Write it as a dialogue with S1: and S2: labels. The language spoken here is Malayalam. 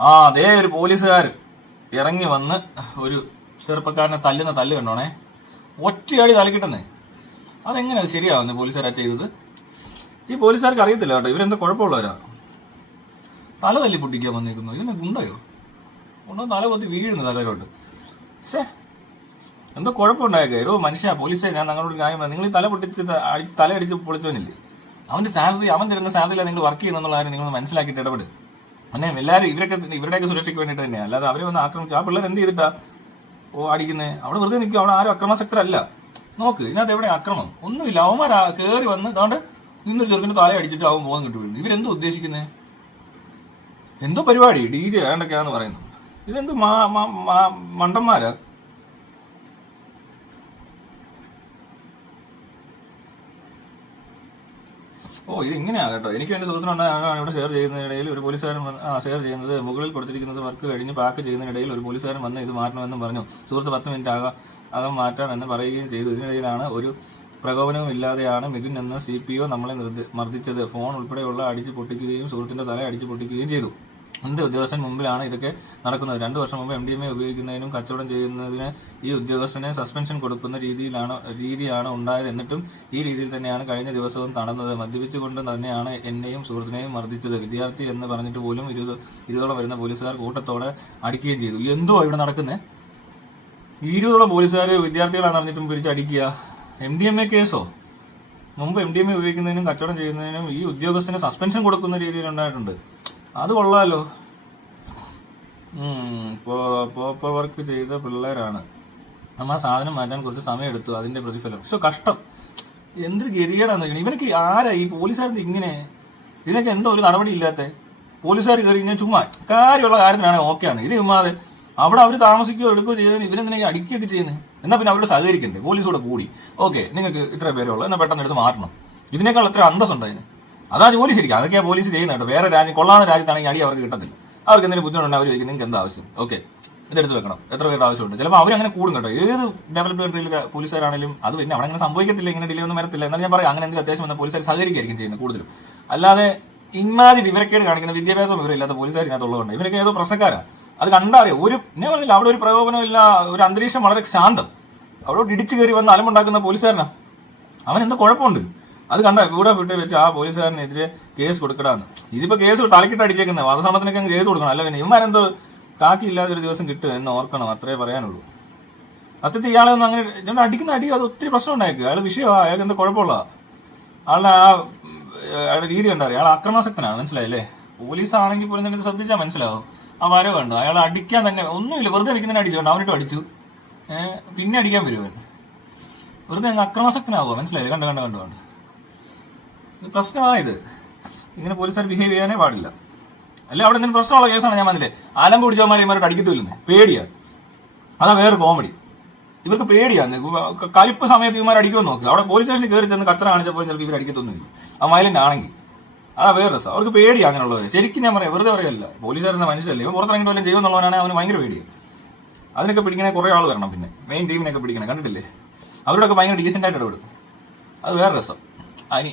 S1: ആ അതേ ഒരു പോലീസുകാരൻ. ഇറങ്ങി വന്ന് ഒരു ചെറുപ്പക്കാരനെ തല്ലുന്ന തല്ല് കണ്ടോണേ. ഒറ്റയാടി തലക്കിട്ടെന്നേ. അതെങ്ങനെ ശരിയാവുന്നത് ശരിയാവുന്നേ പോലീസുകാരാ ചെയ്തത്? ഈ പോലീസുകാർക്ക് അറിയത്തില്ല കേട്ടോ. ഇവരെന്താ കുഴപ്പമുള്ളവരാ? തല തല്ലി പൊട്ടിക്കാൻ വന്നേക്കുന്നു. ഇതിനെ ഗുണ്ടയോ? ഉണ്ടോ? തല പൊത്തി വീഴുന്നു തലയിലോട്ട്. ഷേ എന്തോ കുഴപ്പമുണ്ടായേക്കെ. ഏതോ മനുഷ്യ പോലീസേ ഞാൻ നിങ്ങളോട് ന്യായം. നിങ്ങൾ ഈ തല പൊട്ടിച്ച് അടിച്ച് തല അടിച്ച് പൊളിച്ചവനില്ലേ? അവന്റെ സാലറി അവൻ തരുന്ന സാലറിയിലാണ് നിങ്ങൾ വർക്ക് ചെയ്യുന്നുള്ള കാര്യം നിങ്ങൾ മനസ്സിലാക്കിയിട്ട് ഇടപെട്. പിന്നെ എല്ലാവരും ഇവരൊക്കെ ഇവരുടെയൊക്കെ സുരക്ഷയ്ക്ക് വേണ്ടിയിട്ട് തന്നെയാണ് അല്ലാതെ അവരെ വന്ന് ആക്രമിച്ചു ആ പിള്ളേർ എന്ത് ചെയ്തിട്ടാ? ഓ അടിക്കുന്നേ. അവിടെ വെറുതെ നിൽക്കും അവിടെ ആരും അക്രമാസക്തരല്ല. നോക്ക് ഇതിനകത്ത് എവിടെ അക്രമം? ഒന്നുമില്ല. അവന്മാർ കയറി വന്ന് അതുകൊണ്ട് നിന്നൊരു ചെറുക്കിന്റെ തല അടിച്ചിട്ട് അവൻ പോകുന്ന കിട്ടു വീഴുന്നു. ഇവരെന്തോ ഉദ്ദേശിക്കുന്നത് എന്തോ പരിപാടി. ഡി ജെ വേണ്ടൊക്കെയാന്ന് പറയുന്നു. ഇതെന്തോ മാ- മണ്ടന്മാരാ? ഓ ഇത് ഇങ്ങനെയാണ് കേട്ടോ. എനിക്ക് എന്റെ സുഹൃത്തിനുണ്ടാണ് ഇവിടെ ഷെയർ ചെയ്യുന്നതിനിടയിൽ ഒരു പോലീസുകാരൻ ഷെയർ ചെയ്യുന്നത് മുകളിൽ കൊടുത്തിരിക്കുന്നത് വർക്ക് കഴിഞ്ഞ് പാക്ക് ചെയ്യുന്നതിനിടയിൽ ഒരു പോലീസുകാരൻ വന്ന് ഇത് മാറ്റണമെന്നും പറഞ്ഞു. സുഹൃത്ത് പത്ത് മിനിറ്റ് ആകാം അകം മാറ്റാമെന്ന് പറയുകയും ചെയ്തു. ഇതിനിടയിലാണ് ഒരു പ്രകോപനവും ഇല്ലാതെയാണ് മിഥുൻ എന്ന സി പി ഒ നമ്മളെ മർദ്ദിച്ചത്. ഫോൺ ഉൾപ്പെടെയുള്ള അടിച്ചു പൊട്ടിക്കുകയും സുഹൃത്തിന്റെ തല അടിച്ചു പൊട്ടിക്കുകയും ചെയ്തു. എന്ത് ഉദ്യോഗസ്ഥൻ മുമ്പിലാണ് ഇതൊക്കെ നടക്കുന്നത്. രണ്ടു വർഷം മുമ്പ് എം ഡി എം എ ഉപയോഗിക്കുന്നതിനും കച്ചവടം ചെയ്യുന്നതിന് ഈ ഉദ്യോഗസ്ഥനെ സസ്പെൻഷൻ കൊടുക്കുന്ന രീതിയിലാണ് രീതിയാണ് ഉണ്ടായത് എന്നിട്ടും ഈ രീതിയിൽ തന്നെയാണ് കഴിഞ്ഞ ദിവസവും നടന്നത്. മദ്യപിച്ചുകൊണ്ട് തന്നെയാണ് എന്നെയും സുഹൃത്തിനെയും മർദ്ദിച്ചത്. വിദ്യാർത്ഥി എന്ന് പറഞ്ഞിട്ട് പോലും ഇരുപത് ഇരുപതോളം വരുന്ന പോലീസുകാർ കൂട്ടത്തോടെ അടിക്കുകയും ചെയ്തു. എന്തോ ഇവിടെ നടക്കുന്നേ? ഇരുപതോളം പോലീസുകാർ വിദ്യാർത്ഥികളാണ് പറഞ്ഞിട്ടും പിടിച്ച് അടിക്കുക എം ഡി എം എ കേസോ? മുമ്പ് എം ഡി എം എ ഉപയോഗിക്കുന്നതിനും കച്ചവടം ചെയ്യുന്നതിനും ഈ ഉദ്യോഗസ്ഥന് സസ്പെൻഷൻ കൊടുക്കുന്ന രീതിയിൽ ഉണ്ടായിട്ടുണ്ട്. അത് കൊള്ളാലോ. പോപ്പർ വർക്ക് ചെയ്ത പിള്ളേരാണ്. നമ്മൾ ആ സാധനം മാറ്റാൻ കുറച്ച് സമയം എടുത്തു അതിന്റെ പ്രതിഫലം. പക്ഷെ കഷ്ടം. എന്തൊരു ഗതികേടാന്ന് ഇവനൊക്കെ ആരാ ഈ പോലീസുകാരുടെ ഇങ്ങനെ? ഇതിനൊക്കെ എന്തോ ഒരു നടപടി ഇല്ലാത്ത? പോലീസുകാർ കയറി ഇങ്ങനെ ചുമ്മാ കാര്യമുള്ള കാര്യത്തിനാണ് ഓക്കെയാണ്. ഇത് ചുമ്മാതെ അവിടെ അവർ താമസിക്കുകയോ എടുക്കുകയോ ചെയ്തതിന് ഇവരെന്തിനാ അടിക്കുകയൊക്കെ ചെയ്യുന്നത് എന്നാ പിന്നെ അവരോട് സഹകരിക്കണ്ടേ? പോലീസോടെ കൂടി. ഓക്കെ നിങ്ങൾക്ക് ഇത്ര പേരുള്ളൂ എന്നാൽ എന്നാ പെട്ടെന്ന് എടുത്ത് മാറ്റണം. ഇതിനേക്കാൾ എത്ര അന്തസ്സുണ്ട് അതിന്? അതാ ജോലി ശരിക്കും അതൊക്കെ പോലീസ് ചെയ്യുന്നുണ്ട് വേറെ രാജ്യം കൊള്ളാവുന്ന രാജ്യത്താണെങ്കിൽ അടി അവർക്ക് കിട്ടത്തില്ല. അവർക്ക് എന്തെങ്കിലും ബുദ്ധിമുട്ടുണ്ട് അവർ ചോദിക്കും നിങ്ങൾക്ക് എന്താ ആവശ്യം? ഓക്കെ. ഇതെടുത്ത് വെക്കണം. എത്ര പേരുടെ ആവശ്യമുണ്ട്? ചിലപ്പോൾ അവരങ്ങനെ കൂടും കേട്ടോ. ഏത് ഡെവലപ്പ് കൺട്രിയിലെ പോലീസുകാരാണെങ്കിലും അത് പിന്നെ അവിടെ അങ്ങനെ സംഭവിക്കത്തില്ല ഇങ്ങനെ ഡിലേ ഒന്നും വരത്തില്ല എന്നാലും ഞാൻ പറയാം അങ്ങനെ എന്തെങ്കിലും അത്യാവശ്യം വന്ന പോലീസുകാർ സഹകരിക്കായിരിക്കും ചെയ്യുന്നത് കൂടുതലും. അല്ലാതെ ഇമാതിരി വിവരക്കേട് കാണിക്കുന്ന വിദ്യാഭ്യാസം വിവരമില്ലാത്ത പോലീസുകാർ ഇതിനകത്തുള്ളതുകൊണ്ട് ഇവരൊക്കെ ഏതോ പ്രശ്നക്കാരാ. അത് കണ്ടറിയാം ഒരു ഞാൻ പറഞ്ഞില്ല അവിടെ ഒരു പ്രകോപനമില്ല ഒരു അന്തരീക്ഷം വളരെ ശാന്തം. അവിടെ ഇടിച്ചു കയറി വന്ന് അലമുണ്ടാക്കുന്ന പോലീസുകാരനാ. അവൻ എന്തോ കുഴപ്പമുണ്ട്. അത് കണ്ട? കൂടെ വിട്ട് വെച്ച് ആ പോലീസുകാരനെതിരെ കേസ് കൊടുക്കടാന്ന്. ഇതിപ്പോ കേസ് തലക്കിട്ട് അടിച്ചേക്കുന്നത് വധശ്രമത്തിനൊക്കെ ചെയ്ത് കൊടുക്കണം. അല്ല പിന്നെ ഇവന്മാരെന്തോ കാക്കിയില്ലാതെ ഒരു ദിവസം കിട്ടും എന്ന് ഓർക്കണം. അത്രേ പറയാനുള്ളൂ. സത്യത്തിൽ ഇയാളൊന്നും അങ്ങനെ ഞാൻ അടിക്കുന്ന അടി അത് ഒത്തിരി പ്രശ്നം ഉണ്ടായേക്ക്. അയാൾ വിഷയമാണ് അയാൾക്ക് എന്താ കുഴപ്പമുള്ള ആളുടെ ആ അയാളുടെ രീതി കണ്ടറിയാം അയാൾ ആക്രമാസക്തനാണ് മനസ്സിലായില്ലേ പോലീസ് ആണെങ്കിൽ പോലും നിങ്ങൾക്ക് ശ്രദ്ധിച്ചാൽ മനസ്സിലാവും. ആ വരവ് കണ്ടു? അയാൾ അടിക്കാൻ തന്നെ ഒന്നുമില്ല. വെറുതെ നിൽക്കുന്നതിനെ അടിച്ചു. കണ്ടു? അവനിട്ട് അടിച്ചു. പിന്നെ അടിക്കാൻ വരുമോ വെറുതെ അങ്ങ് അക്രമാസക്തനാവുക മനസ്സിലായില്ലേ? കണ്ടു കണ്ടു കണ്ടു കണ്ടു. ഇത് പ്രശ്നമായത്. ഇങ്ങനെ പോലീസുകാർ ബിഹേവ് ചെയ്യാനേ പാടില്ല. അല്ല അവിടെ എന്തെങ്കിലും പ്രശ്നമുള്ള കേസാണ് ഞാൻ വന്നില്ലേ ആലം പിടിച്ചവന്മാരെ ഇവരോട് അടിക്കത്തില്ലെന്ന് പേടിയാ. അതാ വേറെ കോമഡി ഇവർക്ക് പേടിയാന്ന് ക- കലിപ്പ് സമയത്ത് ഇവന്മാർ അടിക്കുമെന്ന് നോക്കുക അവിടെ പോലീസ് സ്റ്റേഷനിൽ കയറി ചെന്ന് കച്ചറ കാണിച്ചപ്പോൾ ചിലപ്പോൾ ഇവർ അടിക്കത്തൊന്നുമില്ല. ആ വയലന്റ് ആണെങ്കിൽ. അതാ വേറെ രസം. അവർക്ക് പേടി അങ്ങനെയുള്ളവർ ശരിക്കും ഞാൻ പറയാം വെറുതെ പറയല്ല പോലീസുകാരെന്ന മനുഷ്യരല്ലേ. ഇവൻ പുറത്തിറങ്ങി വല്ലതും ചെയ്യുമെന്നുള്ളവനാണ് അവന് ഭയങ്കര പേടിയാണ് അതിനൊക്കെ പിടിക്കണേ കുറെ ആൾ വരണം പിന്നെ. മെയിൻ ടീമിനൊക്കെ പിടിക്കണേ. കണ്ടിട്ടില്ലേ? അവരോടൊക്കെ ഭയങ്കര ഡീസെന്റ് ആയിട്ട് ഇടപെടും. അത് വേറെ രസം. അതിന്